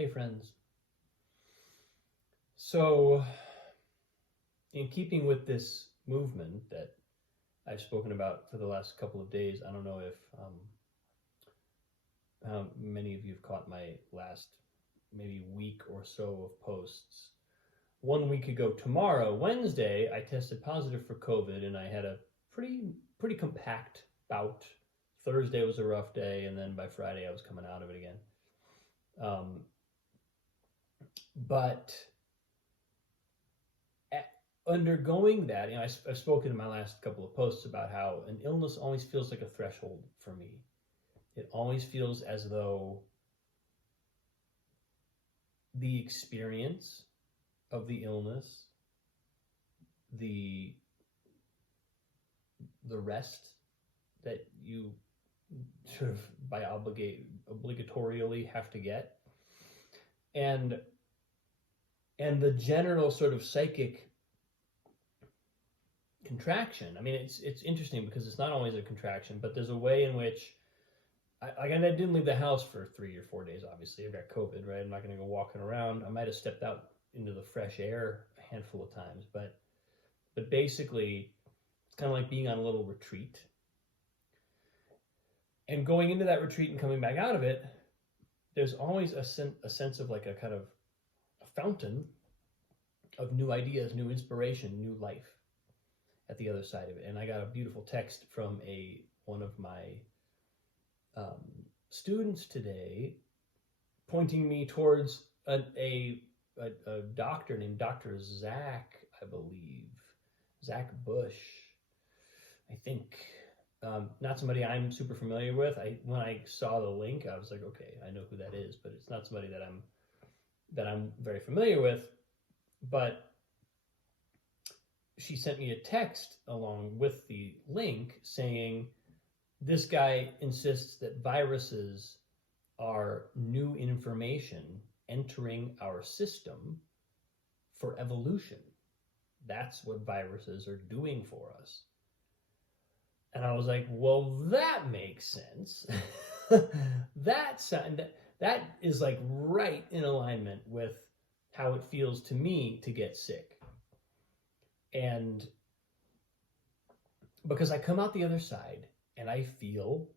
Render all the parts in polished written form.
Hey friends. So, in keeping with this movement that I've spoken about for the last couple of days, I don't know if how many of you have caught my last maybe week or so of posts. 1 week ago tomorrow, Wednesday, I tested positive for COVID and I had a pretty compact bout. Thursday was a rough day, and then by Friday I was coming out of it again. But undergoing that, I've spoken in my last couple of posts about how an illness always feels like a threshold for me. It always feels as though the experience of the illness, the rest that you sort of by obligatorily have to get, and the general sort of psychic contraction. I mean, it's interesting because it's not always a contraction, but there's a way in which I didn't leave the house for 3 or 4 days. Obviously, I've got COVID, right? I'm not going to go walking around. I might have stepped out into the fresh air a handful of times, but basically, it's kind of like being on a little retreat. And going into that retreat and coming back out of it, there's always a sense of like a kind of a fountain of new ideas, new inspiration, new life at the other side of it. And I got a beautiful text from one of my students today, pointing me towards a doctor named Dr. Zach, I believe, Zach Bush, I think. Not somebody I'm super familiar with. When I saw the link, I was like, okay, I know who that is, but it's not somebody that I'm very familiar with. But she sent me a text along with the link saying, this guy insists that viruses are new information entering our system for evolution. That's what viruses are doing for us. And I was like, well, that makes sense. That is like right in alignment with how it feels to me to get sick. And because I come out the other side and I feel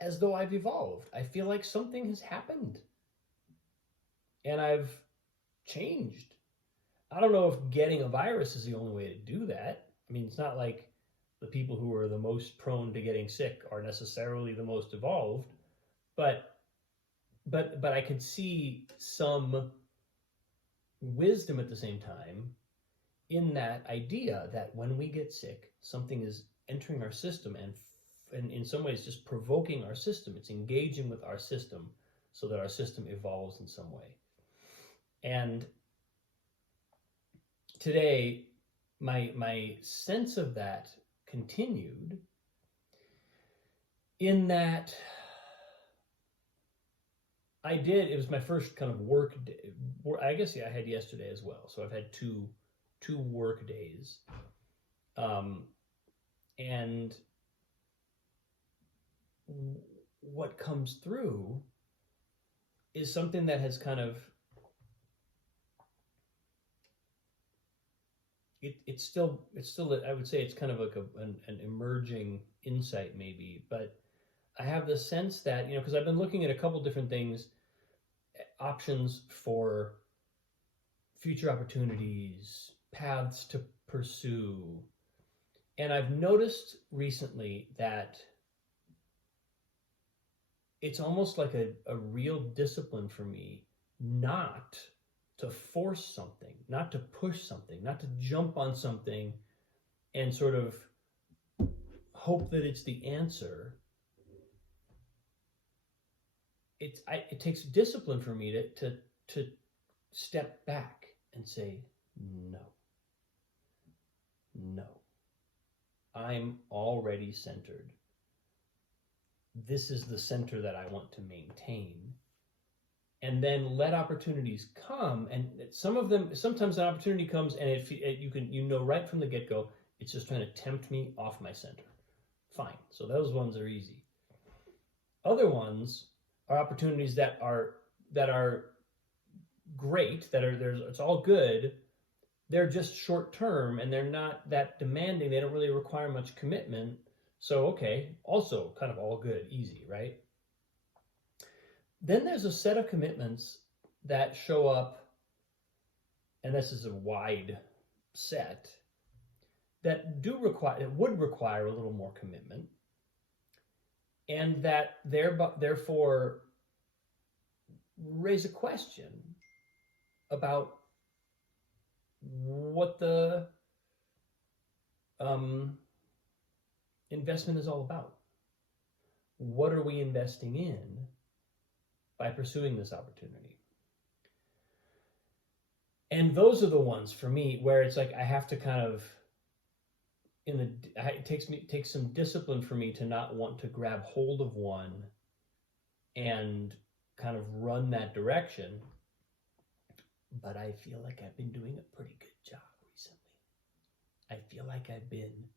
as though I've evolved. I feel like something has happened and I've changed. I don't know if getting a virus is the only way to do that. I mean, it's not like the people who are the most prone to getting sick are necessarily the most evolved, but I could see some wisdom at the same time in that idea that when we get sick, something is entering our system and in some ways just provoking our system. It's engaging with our system so that our system evolves in some way. And today, my sense of that continued in that it was my first kind of work day. I guess, I had yesterday as well. So I've had two work days. And what comes through is something that has kind of, it's still, I would say it's kind of like an emerging insight maybe, but I have the sense that, because I've been looking at a couple different things, options for future opportunities, paths to pursue. And I've noticed recently that it's almost like a real discipline for me not to force something, not to push something, not to jump on something and sort of hope that it's the answer. It takes discipline for me to step back and say, no, I'm already centered. This is the center that I want to maintain. And then let opportunities come. And some of them, sometimes an opportunity comes and you know right from the get-go, it's just trying to tempt me off my center. Fine. So those ones are easy. Other ones are opportunities that are great, it's all good. They're just short term and they're not that demanding. They don't really require much commitment. So, okay, also kind of all good, easy, right? Then there's a set of commitments that show up, and this is a wide set, that would require a little more commitment, and that therefore raise a question about what the investment is all about. What are we investing in by pursuing this opportunity? And those are the ones for me where it's like I have to kind of it takes some discipline for me to not want to grab hold of one and kind of run that direction. But I feel like I've been doing a pretty good job recently. I feel like I've been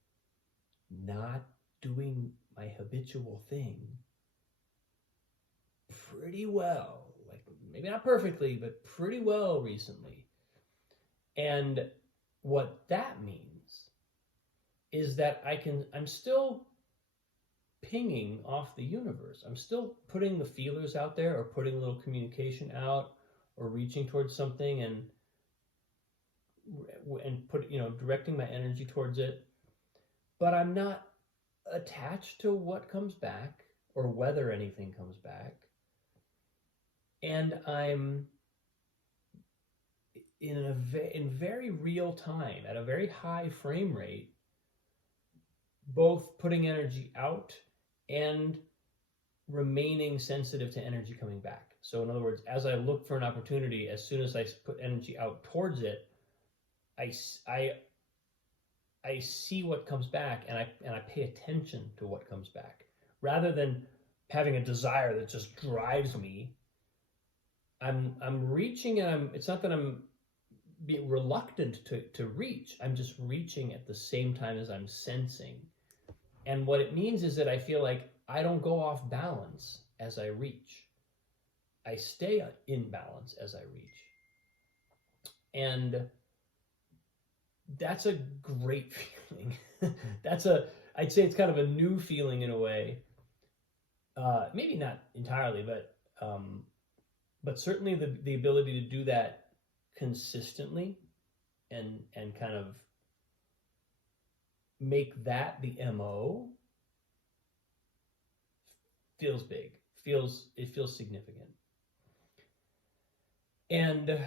not doing my habitual thing pretty well. Like maybe not perfectly, but pretty well recently. And what that means is that I'm still pinging off the universe. I'm still putting the feelers out there, or putting a little communication out, or reaching towards something and directing my energy towards it. But I'm not attached to what comes back or whether anything comes back. And I'm in very real time, at a very high frame rate, both putting energy out and remaining sensitive to energy coming back. So in other words, as I look for an opportunity, as soon as I put energy out towards it, I see what comes back, and I pay attention to what comes back, rather than having a desire that just drives me. I'm reaching, and it's not that I'm being reluctant to reach. I'm just reaching at the same time as I'm sensing. And what it means is that I feel like I don't go off balance as I reach. I stay in balance as I reach. And that's a great feeling. I'd say it's kind of a new feeling in a way. Maybe not entirely, but certainly the ability to do that consistently and kind of make that the MO feels big. It feels significant. And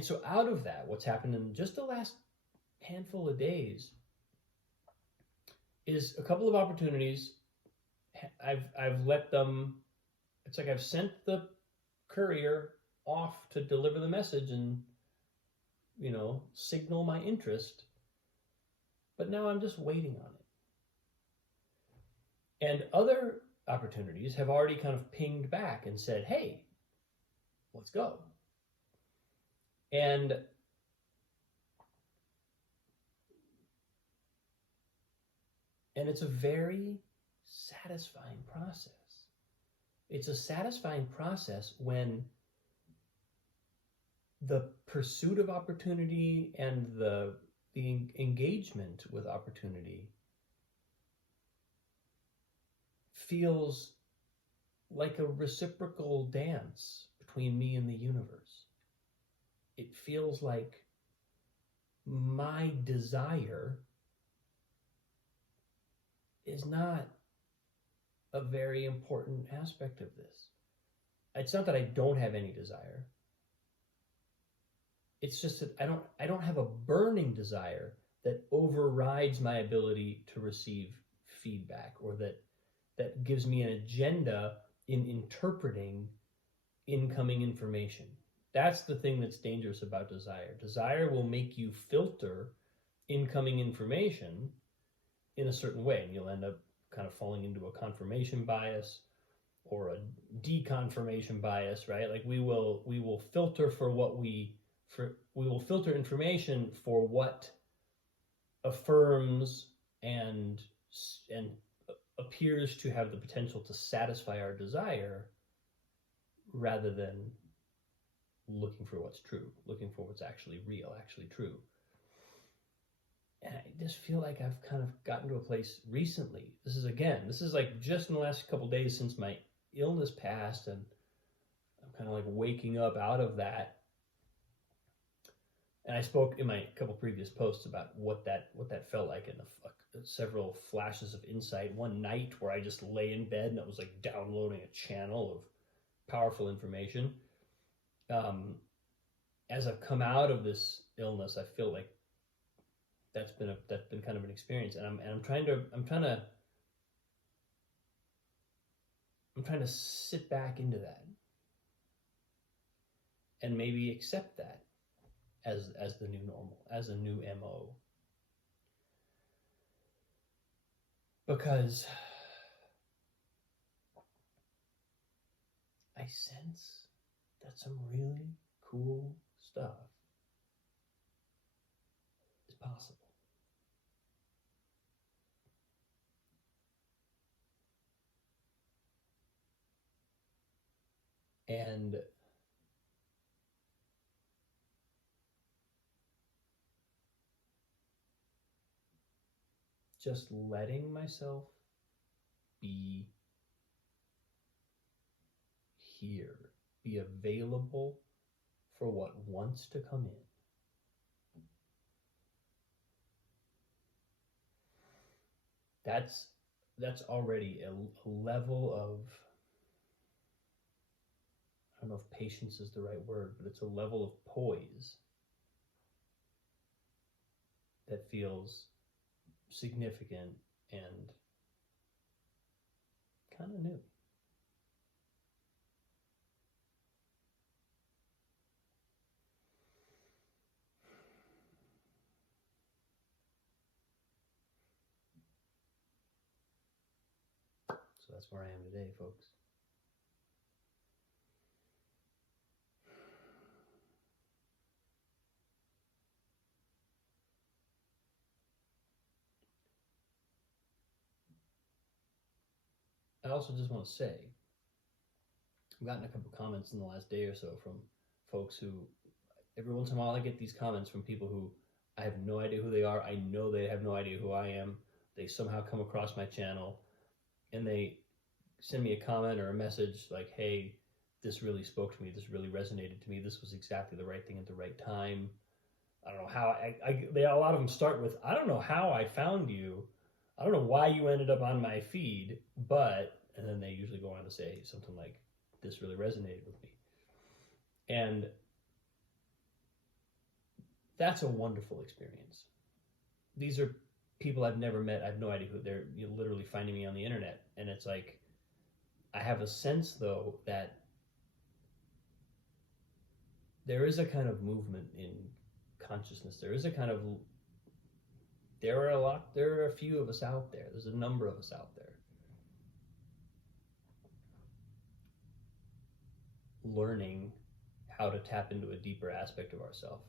so out of that, what's happened in just the last handful of days is a couple of opportunities. I've let them, it's like I've sent the courier off to deliver the message and, signal my interest. But now I'm just waiting on it. And other opportunities have already kind of pinged back and said, hey, let's go. And it's a very satisfying process. It's a satisfying process when the pursuit of opportunity and the engagement with opportunity feels like a reciprocal dance between me and the universe. It feels like my desire is not a very important aspect of this. It's not that I don't have any desire. It's just that I don't have a burning desire that overrides my ability to receive feedback, or that gives me an agenda in interpreting incoming information. That's the thing that's dangerous about desire. Desire will make you filter incoming information in a certain way, and you'll end up kind of falling into a confirmation bias or a deconfirmation bias, right? Like we will filter we will filter information for what affirms and appears to have the potential to satisfy our desire, rather than looking for what's true, looking for what's actually real, actually true. And I just feel like I've kind of gotten to a place recently. This is like just in the last couple days since my illness passed, and I'm kind of like waking up out of that. And I spoke in my couple previous posts about what that felt like, in several flashes of insight. One night where I just lay in bed and it was like downloading a channel of powerful information. As I've come out of this illness, I feel like that's been kind of an experience, and I'm trying to sit back into that and maybe accept that as the new normal, as a new MO. Because I sense that some really cool stuff is possible. And just letting myself be here, be available for what wants to come in. That's already a level of, I don't know if patience is the right word, but it's a level of poise that feels significant and kind of new. So that's where I am today, folks. I also just want to say, I've gotten a couple comments in the last day or so from folks who, every once in a while I get these comments from people who I have no idea who they are. I know they have no idea who I am. They somehow come across my channel and they send me a comment or a message like, hey, this really spoke to me. This really resonated to me. This was exactly the right thing at the right time. I don't know how a lot of them start with, I don't know how I found you. I don't know why you ended up on my feed, but, and then they usually go on to say something like, this really resonated with me. And that's a wonderful experience. These are people I've never met. I have no idea who they're, literally finding me on the internet. And it's like, I have a sense though that there is a kind of movement in consciousness. There are a few of us out there. There's a number of us out there learning how to tap into a deeper aspect of ourselves.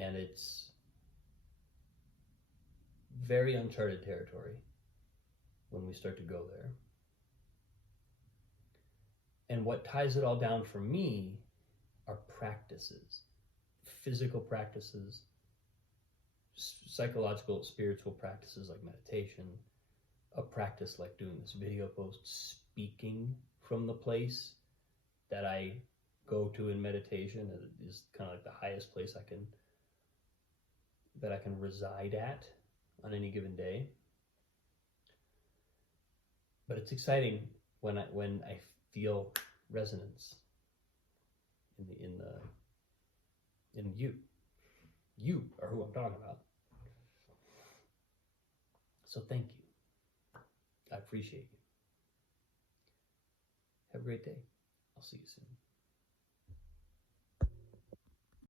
And it's very uncharted territory when we start to go there. And what ties it all down for me are practices, physical practices, psychological, spiritual practices like meditation, a practice like doing this video post, speaking from the place that I go to in meditation. It is kind of like the highest place that I can reside at on any given day. But it's exciting when I feel resonance in you. You are who I'm talking about. So thank you. I appreciate you. Have a great day. I'll see you soon.